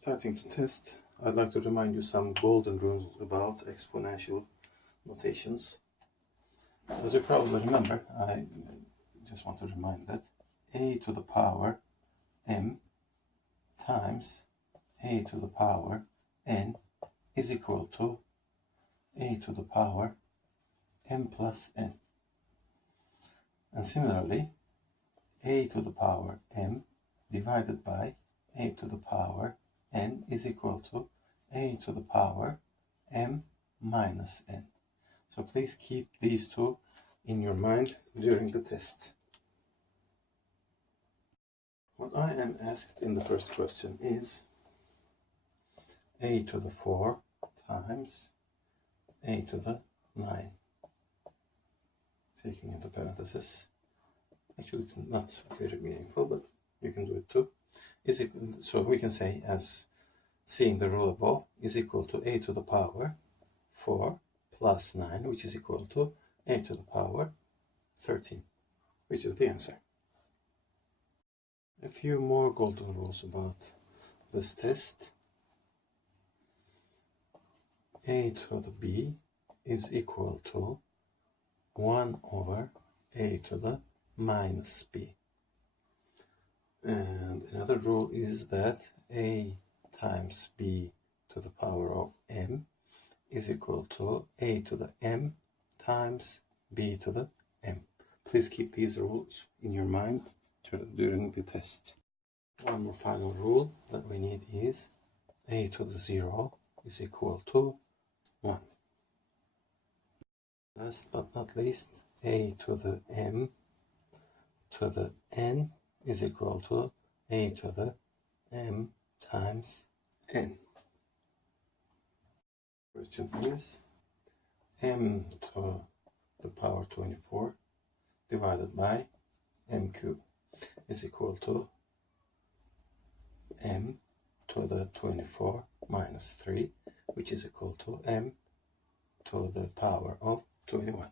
Starting to test, I'd like to remind you some golden rules about exponential notations. As you probably remember, I just want to remind that a to the power m times a to the power n is equal to a to the power m plus n. And similarly, a to the power m divided by a to the power n is equal to a to the power m minus n. So please keep these two in your mind during the test. What I am asked in the first question is a to the 4 times a to the 9. Taking into parentheses. Actually, it's not very meaningful, but you can do it too. So we can say, as seeing the rule above, is equal to a to the power 4 plus 9, which is equal to a to the power 13, which is the answer. A few more golden rules about this test. A to the b is equal to 1 over a to the minus b. And another rule is that a times b to the power of m is equal to a to the m times b to the m. Please keep these rules in your mind during the test. One more final rule that we need is a to the 0 is equal to 1. Last but not least, a to the m to the n is equal to a to the m times n. Question is m to the power 24 divided by m cubed is equal to m to the 24 minus 3, which is equal to m to the power of 21.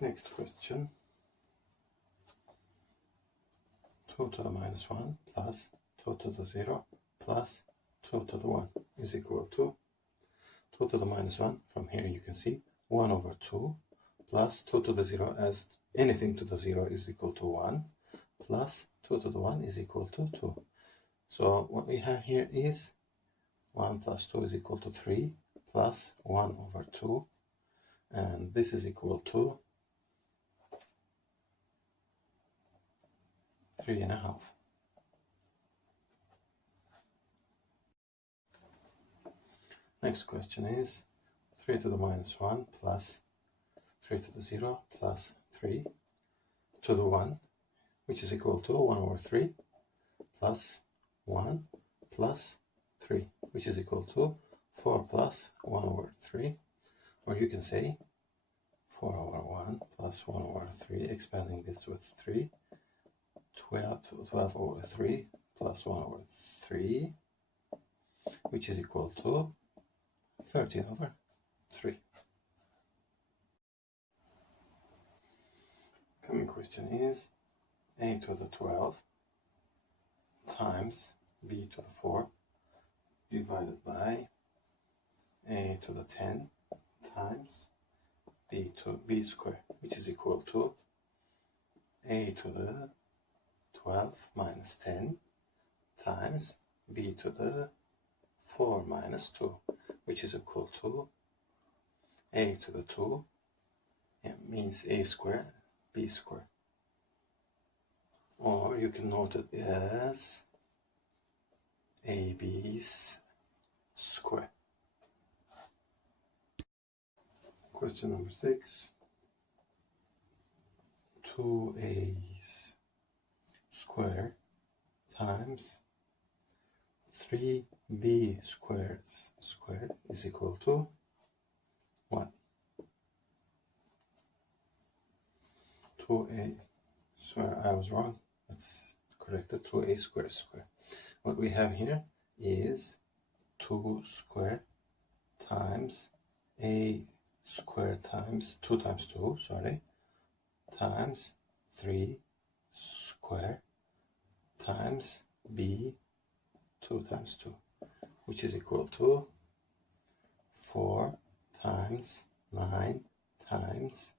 Next question. 2 to the minus 1 plus 2 to the 0 plus 2 to the 1 is equal to 2 to the minus 1. From here you can see 1 over 2 plus 2 to the 0, as anything to the 0 is equal to 1, plus 2 to the 1 is equal to 2. So what we have here is 1 plus 2 is equal to 3 plus 1 over 2, and this is equal to 3.5. Next question is 3 to the minus 1 plus 3 to the 0 plus 3 to the 1, which is equal to 1 over 3 plus 1 plus 3, which is equal to 4 plus 1 over 3, or you can say 4 over 1 plus 1 over 3, expanding this with 3, 12 over 3 plus 1 over 3, which is equal to 13 over 3. Coming question is a to the 12 times b to the 4 divided by a to the 10 times b squared, which is equal to a to the 12 minus 10 times b to the 4 minus 2, which is equal to a to the 2, means a squared, b squared. Or you can note it as ab's square. Question number 6. 2a's squared times 3b squared is equal to 1. 2a, sorry, I was wrong. Let's correct it. 2a squared square. What we have here is 2 squared times a squared times 2 times 2, sorry, times 3 squared times b 2 times 2, which is equal to 4 times 9 times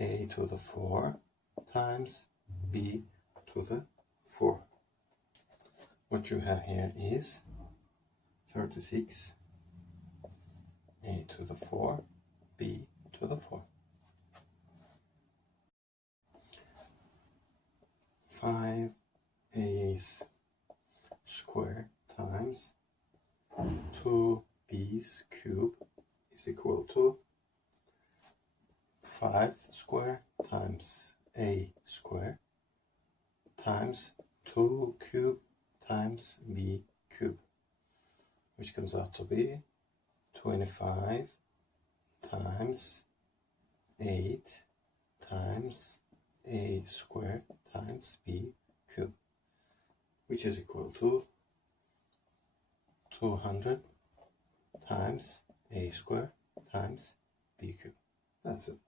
a to the 4 times b to the 4. What you have here is 36 a to the 4 b to the 4. 5a's square times 2b's cube is equal to 5 square times a square times 2 cube times b cube, which comes out to be 25 times 8 times a square times b cube, which is equal to 200 times a square times b cube. That's it.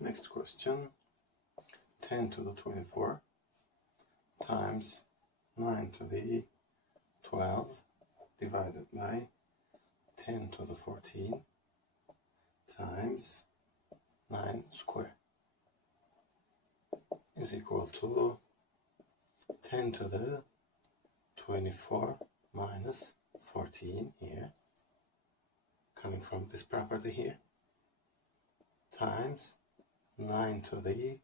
Next question, 10 to the 24 times 9 to the 12 divided by 10 to the 14 times 9 square is equal to 10 to the 24 minus 14 here, coming from this property here, times 9 to the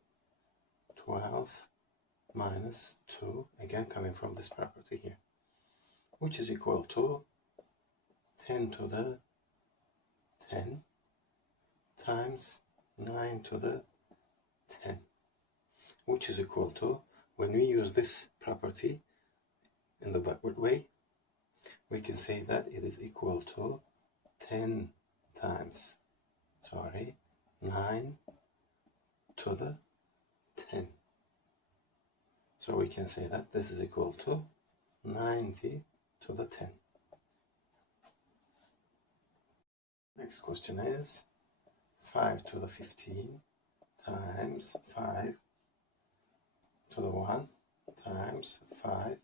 12 minus 2, again coming from this property here, which is equal to 10 to the 10 times 9 to the 10, which is equal to, when we use this property in the backward way, we can say that it is equal to 10 times, 9 to the 10. So we can say that this is equal to 90 to the 10. Next question is 5 to the 15 times 5 to the 1 times 5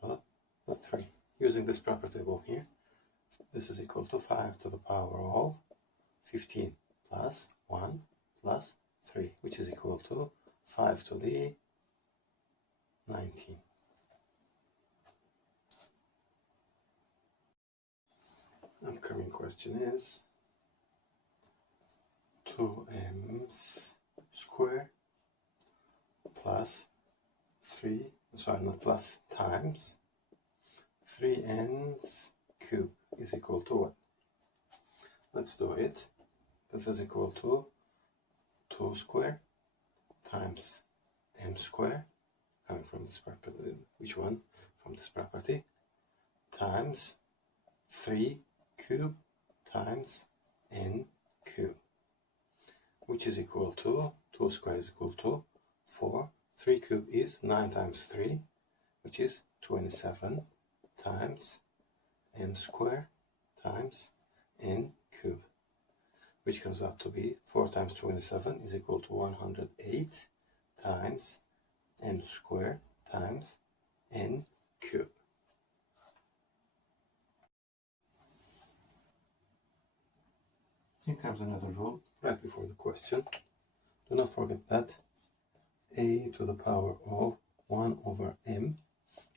to the 3. Using this property above here, this is equal to 5 to the power of 15 plus 1 plus 3, which is equal to 5 to the 19. Upcoming question is 2m's square plus 3, not plus, times 3n's cube is equal to what? Let's do it. This is equal to 2 square times m square, coming from this property, which one? From this property, times 3 cube times n cube, which is equal to, 2 square is equal to 4, 3 cube is 9 times 3, which is 27, times n square times n cube, which comes out to be 4 times 27 is equal to 108 times n square times n cube. Here comes another rule right before the question. Do not forget that a to the power of 1 over m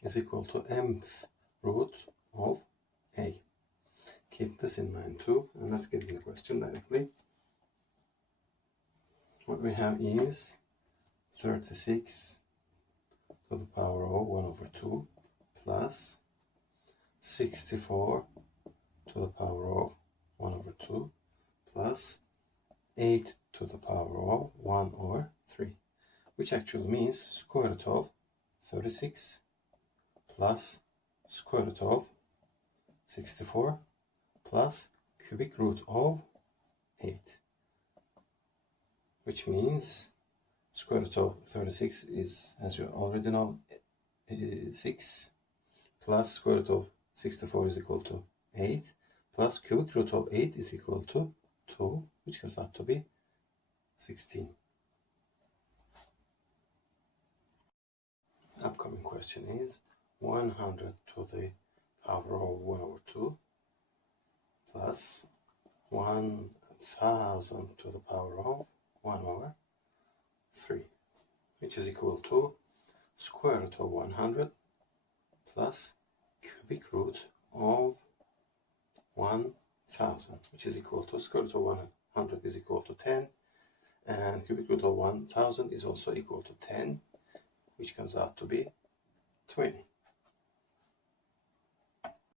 is equal to mth root of a. Keep this in mind too, and let's get in the question directly. What we have is 36 to the power of 1 over 2 plus 64 to the power of 1 over 2 plus 8 to the power of 1 over 3, which actually means square root of 36 plus square root of 64 plus cubic root of 8, which means square root of 36 is, as you already know, 6, plus square root of 64 is equal to 8, plus cubic root of 8 is equal to 2, which comes out to be 16. Upcoming question is 100 to the power of 1 over 2 plus 1000 to the power of 1 over 3, which is equal to square root of 100 plus cubic root of 1000, which is equal to square root of 100 is equal to 10, and cubic root of 1000 is also equal to 10, which comes out to be 20.